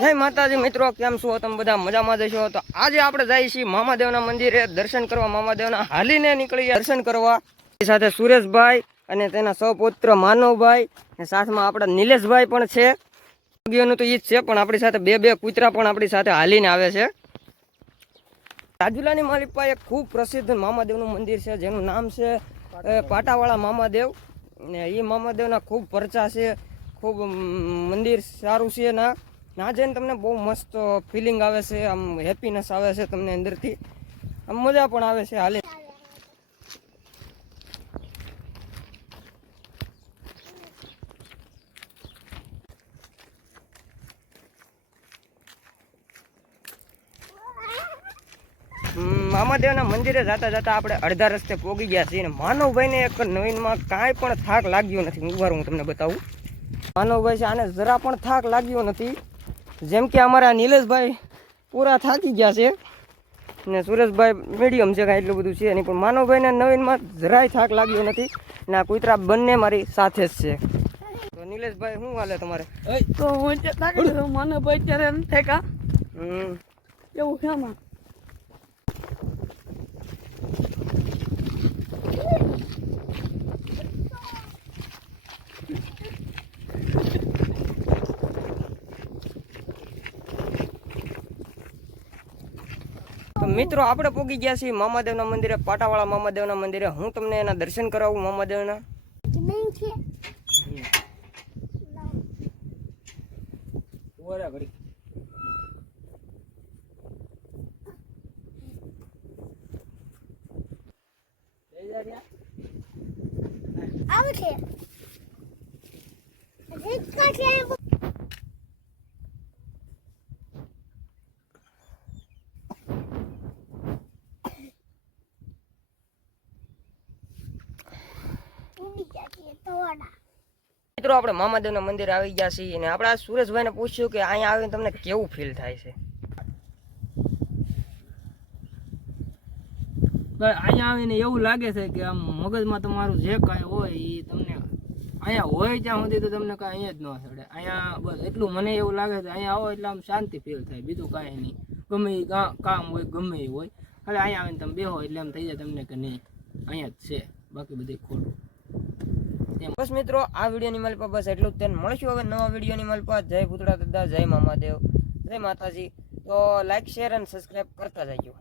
જય માતાજી મિત્રો, કેમ છો તમે બધા? મજામાં જશો. તો આજે આપણે જઈએ છીએ મામાદેવના મંદિરે દર્શન કરવા. મામાદેવના હાલીને નીકળીએ દર્શન કરવા. સાથે સુરેશભાઈ અને તેના સૌપુત્ર માનવભાઈ અને સાથમાં આપણા નિલેશભાઈ પણ છે. નું તો ઈ જ છે, પણ આપણી સાથે બે કૂતરા પણ આપણી સાથે હાલીને આવે છે. રાજુલાની માલિપા એક ખૂબ પ્રસિદ્ધ મામાદેવનું મંદિર છે, જેનું નામ છે પાટાવાળા મામાદેવ. ને એ મામાદેવના ખૂબ પરચા છે, ખૂબ મંદિર સારું છે. ના જઈને તમને બહુ મસ્ત ફિલિંગ આવે છે, આમ હેપીનેસ આવે છે તમને અંદરથી, આમ મજા પણ આવે છે હાલે. મામાદેવના મંદિરે જતા જતા આપણે અડધા રસ્તે પહોંચી ગયા છીએ. અને માનવભાઈને એક નવીનમાં કાંઈ પણ થાક લાગ્યો નથી. હું તમને બતાવું. માનવભાઈ છે, આને જરા પણ થાક લાગ્યો નથી. જેમ કે અમારા નિલેશભાઈ પૂરા થાકી ગયા છે ને સુરેશભાઈ મીડિયમ છે, કાંઈ એટલું બધું છે નહીં. પણ માનવભાઈને નવીનમાં જરાય થાક લાગ્યો નથી. ને આ કૂતરા બંને મારી સાથે જ છે. તો નિલેશભાઈ શું હાલે તમારે? તો હું માનવભાઈ અત્યારે નથી કા એવું છે આમાં. તો મિત્રો આપણે પહોંચી ગયા છીએ મામાદેવના મંદિરે, પાટાવાળા મામાદેવના મંદિરે. હું તમને એના દર્શન કરાવું મામાદેવના. મિત્રો આપણે મામાદેવના મંદિરે આવી ગયા છીએ અને આપણે સુરેશભાઈને પૂછ્યું કે અહીંયા આવીને તમને કેવું ફીલ થાય છે? અહીંયા આવીને એવું લાગે છે કે આમ મગજમાં તમારું જે કાંઈ હોય એ તમને અહીંયા હોય ત્યાં સુધી તો તમને કાંઈ અહીંયા જ ન થડે. અહીંયા બસ એટલું મને એવું લાગે છે, અહીંયા આવો એટલે આમ શાંતિ ફીલ થાય, બીજું કાંઈ નહીં. ગમે એ કામ હોય, ગમે એ હોય, ખાલી અહીંયા આવીને તમે બેહો એટલે એમ થઈ જાય તમને કે નહીં અહીંયા જ છે, બાકી બધી ખોટું. બસ મિત્રો, આ વિડીયોની માલપા બસ એટલું જ. તેને મળશું હવે નવા વિડીયોની માલપા. જય ભૂતળા દાદા, જય મામાદેવ, જય માતાજી. તો લાઈક, શેર અને સબસ્ક્રાઈબ કરતા જજો.